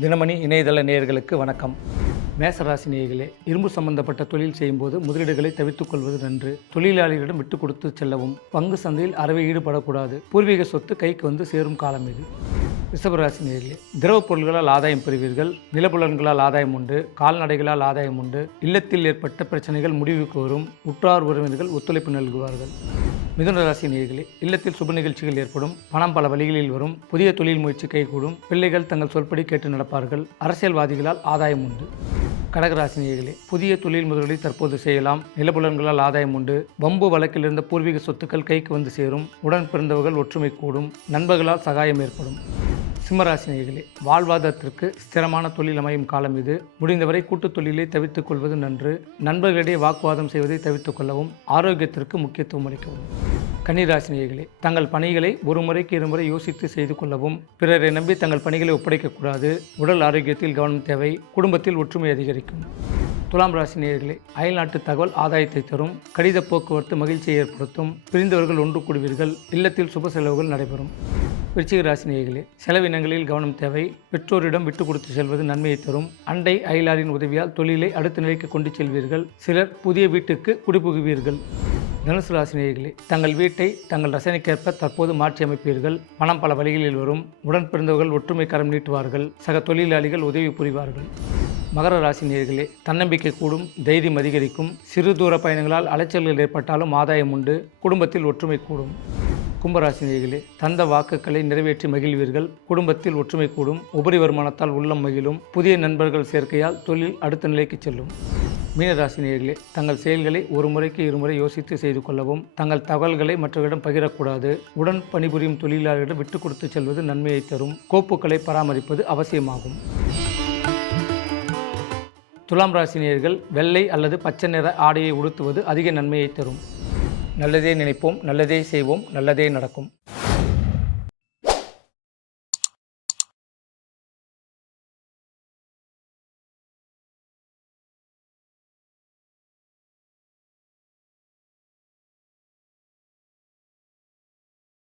தினமணி இணையதள நேயர்களுக்கு வணக்கம். மேசராசி நேயர்களே, இரும்பு சம்பந்தப்பட்ட தொழில் செய்யும்போது முதலீடுகளை தவிர்த்துக் கொள்வது நன்று. தொழிலாளிகளிடம் விட்டுக் கொடுத்து செல்லவும். பங்கு சந்தையில் அறவே ஈடுபடக்கூடாது. பூர்வீக சொத்து கைக்கு வந்து சேரும் காலம் இது. ரிஷபராசி நேயர்களே, திரவ பொருள்களால் ஆதாயம் பெறுவீர்கள். நிலப்புலன்களால் ஆதாயம் உண்டு. கால்நடைகளால் ஆதாயம் உண்டு. இல்லத்தில் ஏற்பட்ட பிரச்சனைகள் முடிவுக்கு வரும். உற்றார் உறவினர்கள் ஒத்துழைப்பு நல்குவார்கள். மிதுன ராசி நேயர்களே, இல்லத்தில் சுப நிகழ்ச்சிகள் ஏற்படும். பணம் பல வழிகளில் வரும். புதிய தொழில் முயற்சி கைகூடும். பிள்ளைகள் தங்கள் சொல்படி கேட்டு நடப்பார்கள். அரசியல்வாதிகளால் ஆதாயம் உண்டு. கடகராசி நேயர்களே, புதிய தொழில் முதலீடு தற்போது செய்யலாம். நிலப்புலன்களால் ஆதாயம் உண்டு. வம்பு வழக்கில் இருந்த பூர்வீக சொத்துக்கள் கைக்கு வந்து சேரும். உடன் பிறந்தவர்கள் ஒற்றுமை கூடும். நண்பர்களால் சகாயம் ஏற்படும். சிம்மராசி நேயர்களே, வாழ்வாதாரத்திற்கு ஸ்திரமான தொழில் அமையும் காலம் இது. முடிந்தவரை கூட்டுத் தொழிலை தவிர்த்துக் கொள்வது நன்று. நண்பர்களிடையே வாக்குவாதம் செய்வதை தவிர்த்துக் கொள்ளவும். ஆரோக்கியத்திற்கு முக்கியத்துவம் அளிக்கவும். கன்னிராசி நேயர்களே, தங்கள் பணிகளை ஒரு முறைக்கு இருமுறை யோசித்து செய்து கொள்ளவும். பிறரை நம்பி தங்கள் பணிகளை ஒப்படைக்கக்கூடாது. உடல் ஆரோக்கியத்தில் கவனம் தேவை. குடும்பத்தில் ஒற்றுமை அதிகரிக்கும். துலாம் ராசி நேயர்களே, அயல்நாட்டு தகவல் ஆதாயத்தை தரும். கடித போக்குவரத்து மகிழ்ச்சியை ஏற்படுத்தும். பிரிந்தவர்கள் ஒன்று கூடுவீர்கள். இல்லத்தில் சுப செலவுகள் நடைபெறும். விருச்சிக ராசி நேயர்களே, செலவினங்களில் கவனம் தேவை. பெற்றோரிடம் விட்டு கொடுத்து செல்வது நன்மையை தரும். அண்டை அயலாரின் உதவியால் தொழிலை அடுத்த நிலைக்கு கொண்டு செல்வீர்கள். சிலர் புதிய வீட்டுக்கு குடிபுகுவீர்கள். தனுசு ராசி நேயர்களே, தங்கள் வீட்டை தங்கள் ரசனைக்கேற்ப தற்போது மாற்றி அமைப்பீர்கள். பணம் பல வழிகளில் வரும். உடன் பிறந்தவர்கள் ஒற்றுமை கரம் நீட்டுவார்கள். சக தொழிலாளிகள் உதவி புரிவார்கள். மகர ராசி நேயர்களே, தன்னம்பிக்கை கூடும். தைரியம் அதிகரிக்கும். சிறு தூர பயணங்களால் அலைச்சல்கள் ஏற்பட்டாலும் ஆதாயம் உண்டு. குடும்பத்தில் ஒற்றுமை கூடும். கும்பராசி நேயர்களே, தந்த வாக்குகளை நிறைவேற்றி மகிழ்வீர்கள். குடும்பத்தில் ஒற்றுமை கூடும். உபரி வருமானத்தால் உள்ளம் மகிழும். புதிய நண்பர்கள் சேர்க்கையால் தொழில் அடுத்த நிலைக்கு செல்லும். மீனராசி நேயர்களே, தங்கள் செயல்களை ஒரு முறைக்கு இருமுறை யோசித்து செய்து கொள்ளவும். தங்கள் தகவல்களை மற்றவர்களிடம் பகிரக்கூடாது. உடன் பணிபுரியும் தொழிலாளர்களிடம் விட்டுக் கொடுத்து செல்வது நன்மையை தரும். கோப்புகளை பராமரிப்பது அவசியமாகும். துலாம் ராசி நேயர்கள், வெள்ளை அல்லது பச்சை நிற ஆடையை உடுத்துவது அதிக நன்மையை தரும். நல்லதே நினைப்போம், நல்லதே செய்வோம், நல்லதே நடக்கும்.